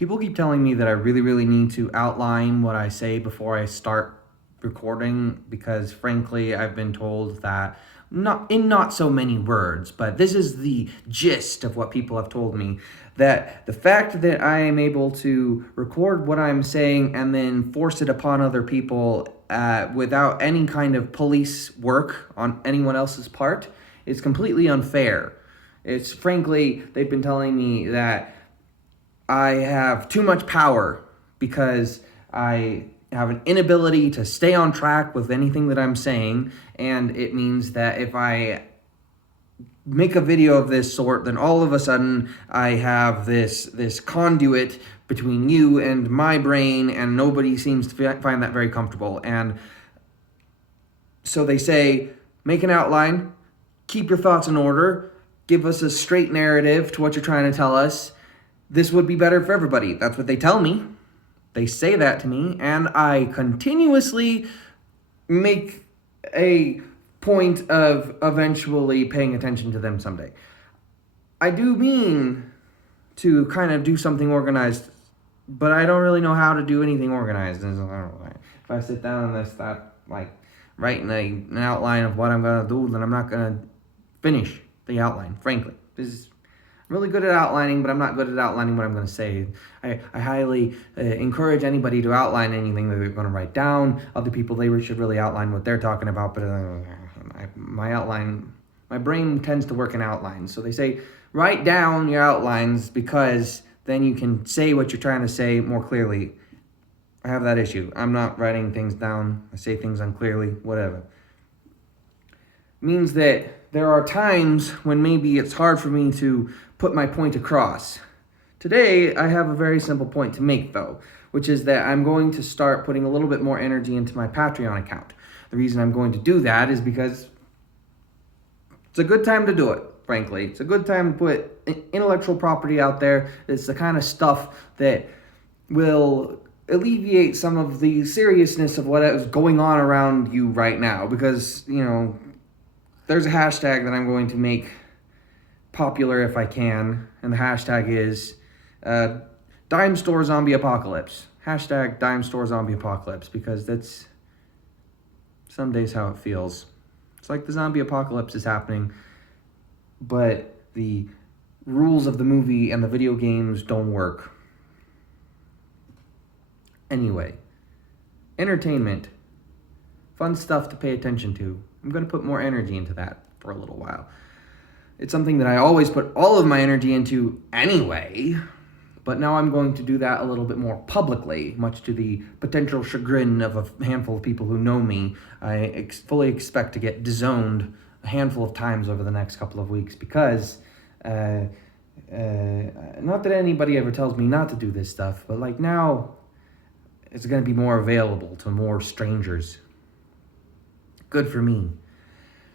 People keep telling me that I really, really need to outline what I say before I start recording because, frankly, I've been told that not so many words, but this is the gist of what people have told me, that the fact that I am able to record what I'm saying and then force it upon other people without any kind of police work on anyone else's part is completely unfair. It's frankly, they've been telling me that I have too much power because I have an inability to stay on track with anything that I'm saying, and it means that if I make a video of this sort, then all of a sudden I have this conduit between you and my brain, and nobody seems to find that very comfortable. And so they say, make an outline, keep your thoughts in order, give us a straight narrative to what you're trying to tell us. This would be better for everybody. That's what they tell me. They say that to me, and I continuously make a point of eventually paying attention to them someday. I do mean to kind of do something organized, but I don't really know how to do anything organized. If I sit down and I start writing an outline of what I'm gonna do, then I'm not gonna finish the outline. Frankly, I'm really good at outlining, but I'm not good at outlining what I'm going to say. I highly encourage anybody to outline anything that they're going to write down. Other people, they should really outline what they're talking about, but my brain tends to work in outlines. So they say, write down your outlines because then you can say what you're trying to say more clearly. I have that issue. I'm not writing things down. I say things unclearly, whatever. Means that there are times when maybe it's hard for me to put my point across. Today, I have a very simple point to make, though, which is that I'm going to start putting a little bit more energy into my Patreon account. The reason I'm going to do that is because it's a good time to do it, frankly. It's a good time to put intellectual property out there. It's the kind of stuff that will alleviate some of the seriousness of what is going on around you right now, because, there's a hashtag that I'm going to make popular if I can, and the hashtag is Dime Store Zombie Apocalypse. Hashtag Dime Store Zombie Apocalypse, because that's some days how it feels. It's like the zombie apocalypse is happening, but the rules of the movie and the video games don't work. Anyway, entertainment. Fun stuff to pay attention to. I'm going to put more energy into that for a little while. It's something that I always put all of my energy into anyway, but now I'm going to do that a little bit more publicly, much to the potential chagrin of a handful of people who know me. I fully expect to get disowned a handful of times over the next couple of weeks because, not that anybody ever tells me not to do this stuff, but now it's going to be more available to more strangers. Good for me.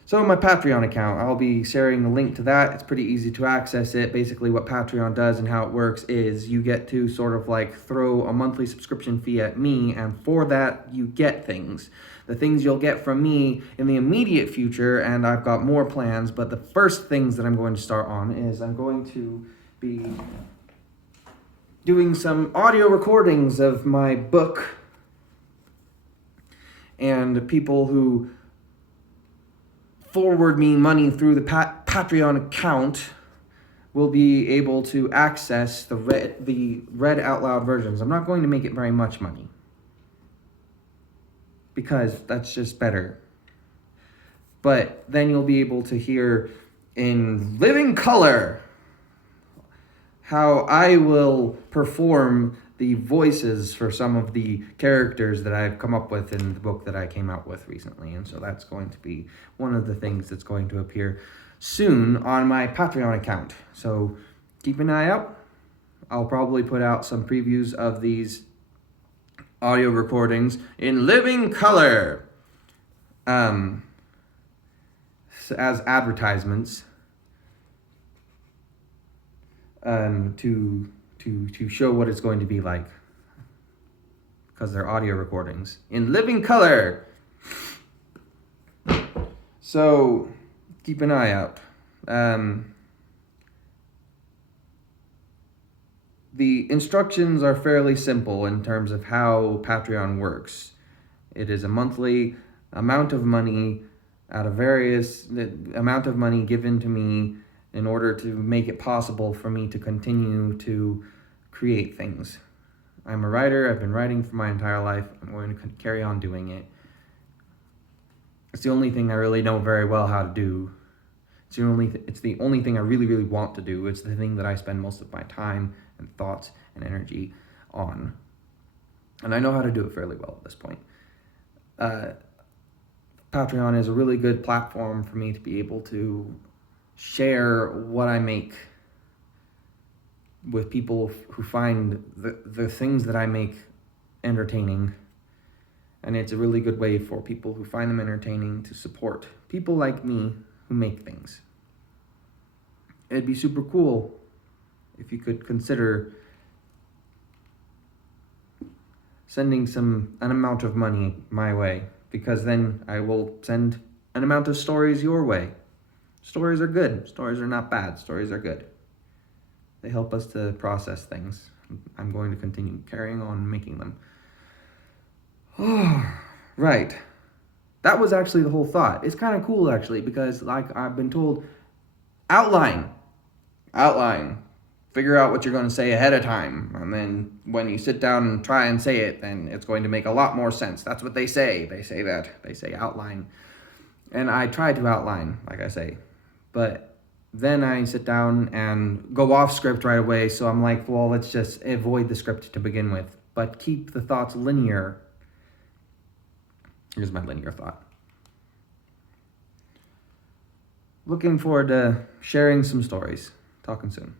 So my Patreon account, I'll be sharing a link to that. It's pretty easy to access it. Basically what Patreon does and how it works is you get to sort of throw a monthly subscription fee at me, and for that you get things. The things you'll get from me in the immediate future, and I've got more plans, but the first things that I'm going to start on is I'm going to be doing some audio recordings of my book, and people who forward me money through the Patreon account will be able to access the read out loud versions. I'm not going to make it very much money because that's just better. But then you'll be able to hear in living color how I will perform the voices for some of the characters that I've come up with in the book that I came out with recently. And so that's going to be one of the things that's going to appear soon on my Patreon account. So keep an eye out. I'll probably put out some previews of these audio recordings in living color as advertisements to show what it's going to be like, because they're audio recordings in living color. So keep an eye out. The instructions are fairly simple in terms of how Patreon works. It is a monthly amount of money out of the amount of money given to me in order to make it possible for me to continue to create things. I'm a writer. I've been writing for my entire life. I'm going to carry on doing it. It's the only thing I really know very well how to do. It's the only thing I really, really want to do. It's the thing that I spend most of my time and thoughts and energy on. And I know how to do it fairly well at this point. Patreon is a really good platform for me to be able to share what I make with people who find the things that I make entertaining. And it's a really good way for people who find them entertaining to support people like me who make things. It'd be super cool if you could consider sending an amount of money my way, because then I will send an amount of stories your way. Stories are good. Stories are not bad. Stories are good. They help us to process things. I'm going to continue carrying on making them. Oh, right. That was actually the whole thought. It's kind of cool, actually, because like I've been told, outline. Figure out what you're going to say ahead of time. And then when you sit down and try and say it, then it's going to make a lot more sense. That's what they say. They say that. They say outline. And I try to outline, like I say. But then I sit down and go off script right away. So I'm like, well, let's just avoid the script to begin with, but keep the thoughts linear. Here's my linear thought. Looking forward to sharing some stories. Talking soon.